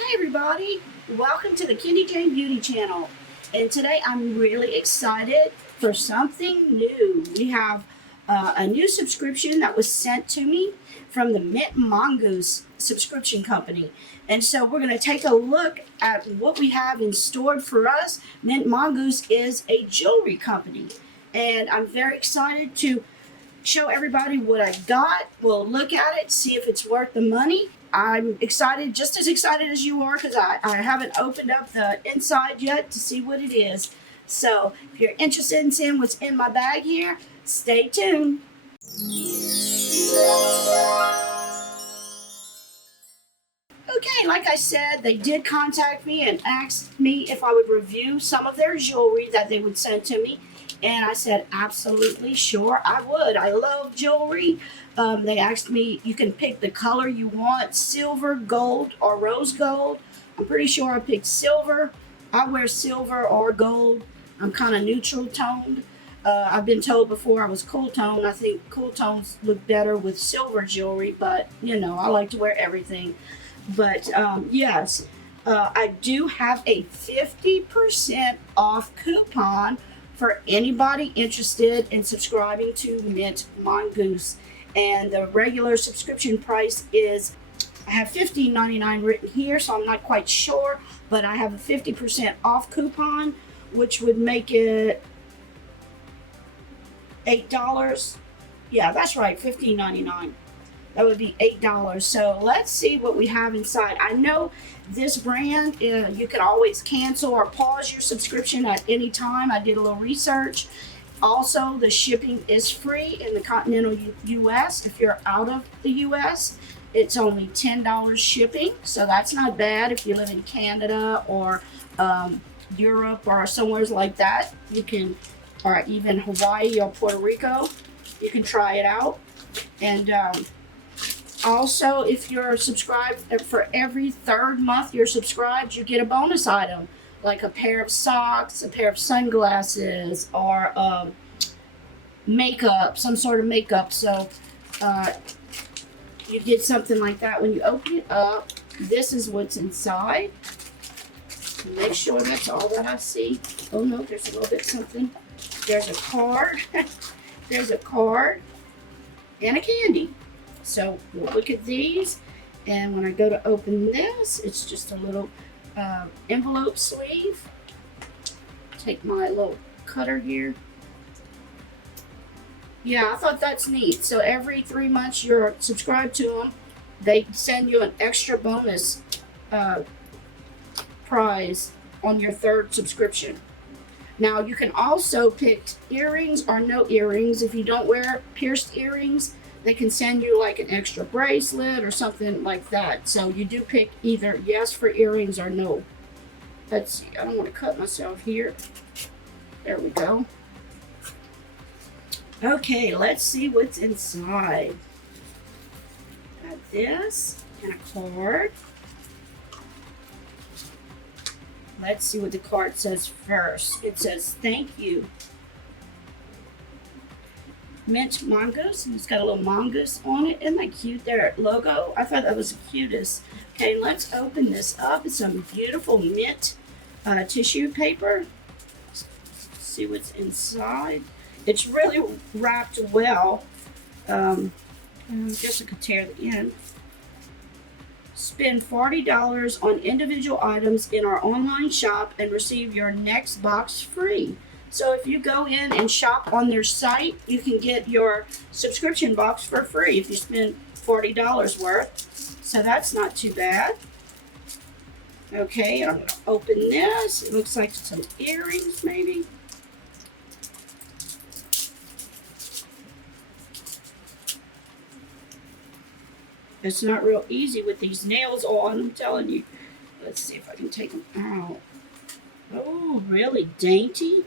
Hey everybody, welcome to the Kendy Beauty channel. And today I'm really excited for something new. We have a new subscription that was sent to me from the Mint Mongoose subscription company. And so we're going to take a look at what we have in store for us. Mint Mongoose is a jewelry company. And I'm very excited to show everybody what I got. We'll look at it, see if it's worth the money. I'm excited, just as excited as you are, because I haven't opened up the inside yet to see what it is. So if you're interested in seeing what's in my bag here, stay tuned. Okay, like I said, they did contact me and asked me if I would review some of their jewelry that they would send to me. And I said, absolutely, sure, I would. I love jewelry. They asked me, you can pick the color you want, silver, gold, or rose gold. I'm pretty sure I picked silver. I wear silver or gold. I'm kind of neutral toned. I've been told before I was cool toned. I think cool tones look better with silver jewelry, but you know, I like to wear everything. But yes, I do have a 50% off coupon for anybody interested in subscribing to Mint Mongoose. And the regular subscription price is, I have $15.99 written here, so I'm not quite sure, but I have a 50% off coupon, which would make it $8. Yeah, that's right, $15.99. That would be $8. So let's see what we have inside. I know this brand, you can always cancel or pause your subscription at any time. I did a little research. Also, the shipping is free in the continental U.S. If you're out of the U.S., it's only $10 shipping. So that's not bad if you live in Canada or Europe or somewhere like that. You can, or even Hawaii or Puerto Rico, you can try it out. And also, if you're subscribed, for every third month you're subscribed, you get a bonus item, like a pair of socks, a pair of sunglasses, or makeup, some sort of makeup. So you get something like that when you open it up. This is what's inside. Make sure that's all that I see. Oh no, there's a little bit something. There's a card. There's a card and a candy. So we'll look at these, and when I go to open this, it's just a little envelope sleeve. Take my little cutter here. Yeah, I thought that's neat. So every 3 months you're subscribed to them, they send you an extra bonus prize on your third subscription. Now you can also pick earrings or no earrings. If you don't wear pierced earrings, they can send you like an extra bracelet or something like that. So you do pick either yes for earrings or no. Let's see, I don't want to cut myself here. There we go. Okay, let's see what's inside. Got this and a card. Let's see what the card says first. It says, thank you, Mint Mongoose, and it's got a little mongoose on it. Isn't that cute, their logo? I thought that was the cutest. Okay, let's open this up. It's some beautiful mint tissue paper. Let's see what's inside. It's really wrapped well. I guess I could tear the end. Spend $40 on individual items in our online shop and receive your next box free. So if you go in and shop on their site, you can get your subscription box for free if you spend $40 worth. So that's not too bad. Okay, I'm going to open this. It looks like some earrings maybe. It's not real easy with these nails on, I'm telling you. Let's see if I can take them out. Oh, really dainty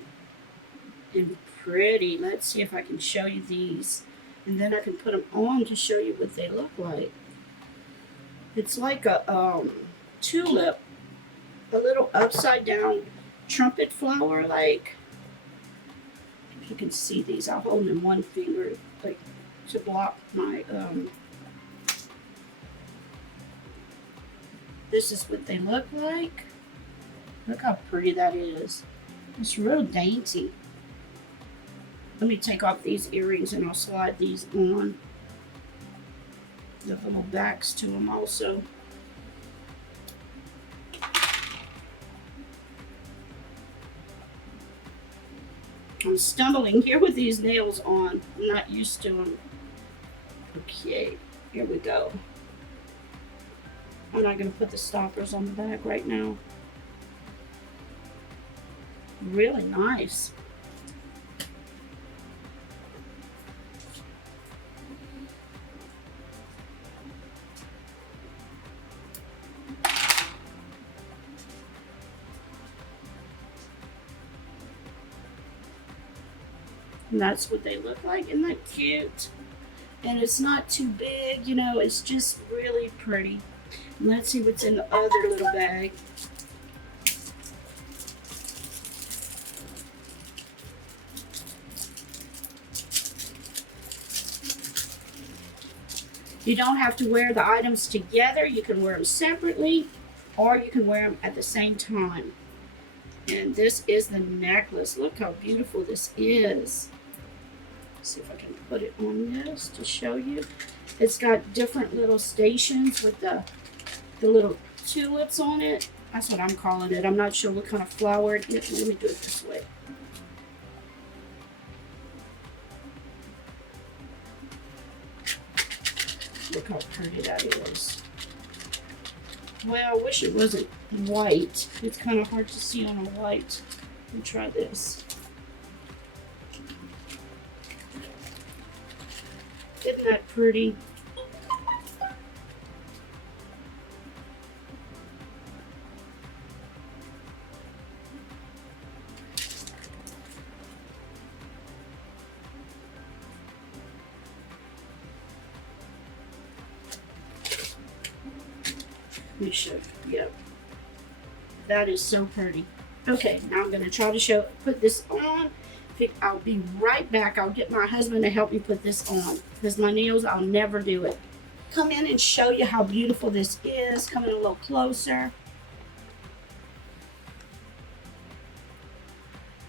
and pretty. Let's see if I can show you these. And then I can put them on to show you what they look like. It's like a tulip, a little upside down trumpet flower like. If you can see these, I'll hold them in one finger like to block my This is what they look like. Look how pretty that is. It's real dainty. Let me take off these earrings and I'll slide these on. The little backs to them also. I'm stumbling here with these nails on. I'm not used to them. Okay, here we go. I'm not going to put the stoppers on the back right now. Really nice. And that's what they look like. Isn't that cute? And it's not too big, you know, it's just really pretty. And let's see what's in the other little bag. You don't have to wear the items together. You can wear them separately, or you can wear them at the same time. And this is the necklace. Look how beautiful this is. See if I can put it on this to show you. It's got different little stations with the little tulips on it. That's what I'm calling it. I'm not sure what kind of flower it is. Let me do it this way. Look how pretty that is. Well, I wish it wasn't white. It's kind of hard to see on a white. Let me try this. Isn't that pretty? Let me show you. Yep. That is so pretty. Okay, now I'm going to try to put this on. I'll be right back. I'll get my husband to help me put this on because my nails, I'll never do it. Come in and show you how beautiful this is. Come in a little closer.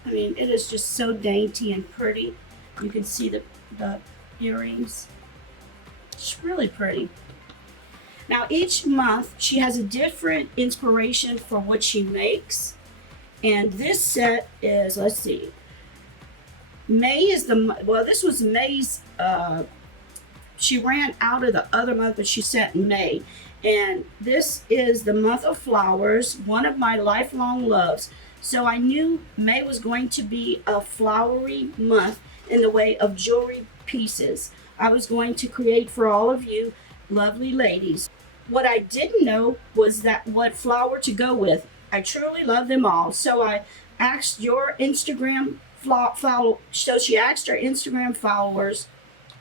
I mean, it is just so dainty and pretty. You can see the earrings. It's really pretty. Now, each month, she has a different inspiration for what she makes. And this set is, let's see. May is this was May's, she ran out of the other month, but she sent May. And this is the month of flowers, one of my lifelong loves. So I knew May was going to be a flowery month in the way of jewelry pieces. I was going to create for all of you lovely ladies. What I didn't know was that what flower to go with. I truly love them all. So I asked your Instagram so she asked her Instagram followers,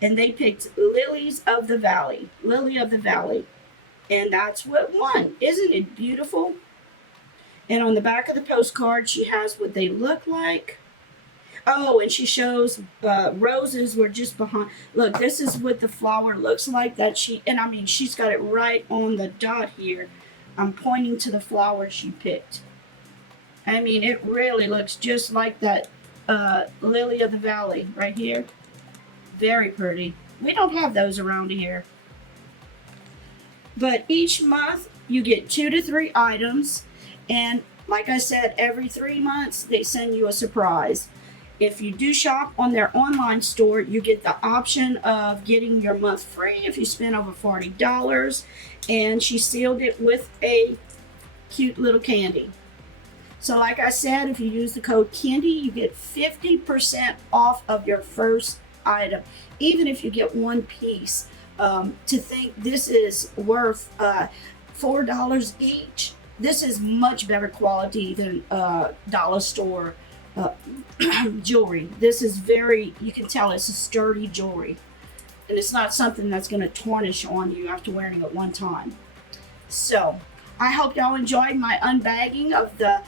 and they picked Lily of the Valley. And that's what won. Isn't it beautiful? And on the back of the postcard, she has what they look like. Oh, and she shows roses were just behind. Look, this is what the flower looks like she's got it right on the dot here. I'm pointing to the flower she picked. I mean, it really looks just like that Lily of the Valley right here. Very pretty. We don't have those around here. But each month you get 2 to 3 items, and like I said, every 3 months they send you a surprise. If you do shop on their online store, you get the option of getting your month free if you spend over $40. And she sealed it with a cute little candy. So like I said, if you use the code Kendy, you get 50% off of your first item, even if you get one piece. To think this is worth $4 each, this is much better quality than dollar store jewelry. This is you can tell it's a sturdy jewelry. And it's not something that's going to tarnish on you after wearing it one time. So, I hope y'all enjoyed my unbagging of the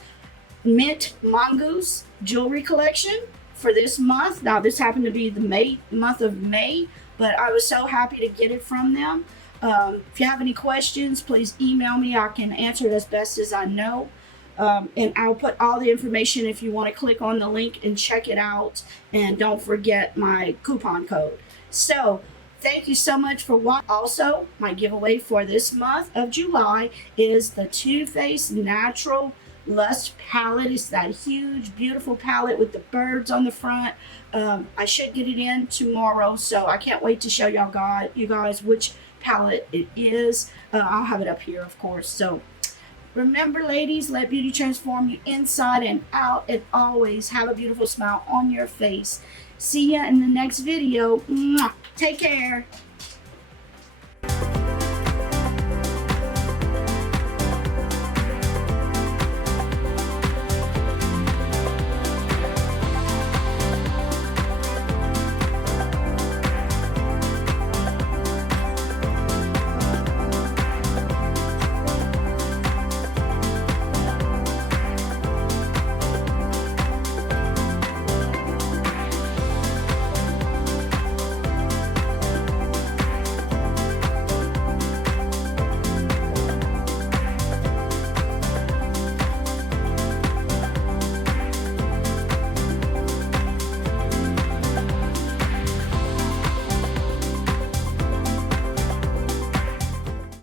Mint Mongoose jewelry collection for this month. Now, this happened to be the month of May, but I was so happy to get it from them. If you have any questions, please email me. I can answer it as best as I know. And I'll put all the information if you want to click on the link and check it out. And don't forget my coupon code. So, thank you so much for watching. Also, my giveaway for this month of July is the Too Faced Natural Lust palette. It's that huge, beautiful palette with the birds on the front. I should get it in tomorrow, so I can't wait to show you guys which palette it is. I'll have it up here, of course. So remember, ladies, let beauty transform you inside and out, and always have a beautiful smile on your face. See ya in the next video. Mwah. Take care.